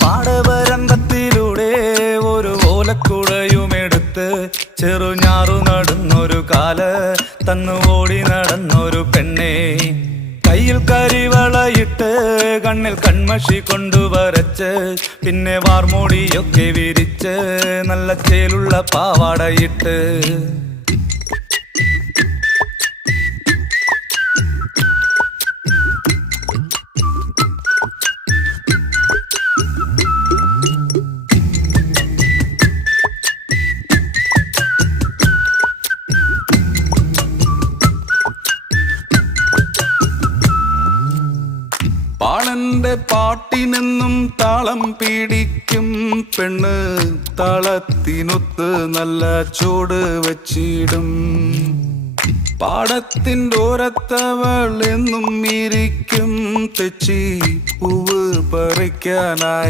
പാടവരമ്പത്തിലൂടെ ഒരു ഓലക്കുടയുമെടുത്ത് ചെറുഞാറു നടന്നൊരു കാല് തന്നു ഓടി നടന്നൊരു പെണ്ണെ, കയ്യിൽ കരിവളയിട്ട് കണ്ണിൽ കൺമഷി കൊണ്ടുവരച്ച് പിന്നെ വാർമൂടിയൊക്കെ വിരിച്ച് നല്ല ചേലുള്ള പാവാടയിട്ട് പാളന്റെ പാട്ടിനെന്നും താളം പിടിക്കും പെണ്ണ്, താളത്തിനൊത്ത് നല്ല ചൂട് വച്ചിടും. പാടത്തിൻ്റെ ഓരത്തവൾ എന്നും ഇരിക്കും തെച്ചി പൂവ് പറിക്കാനായി.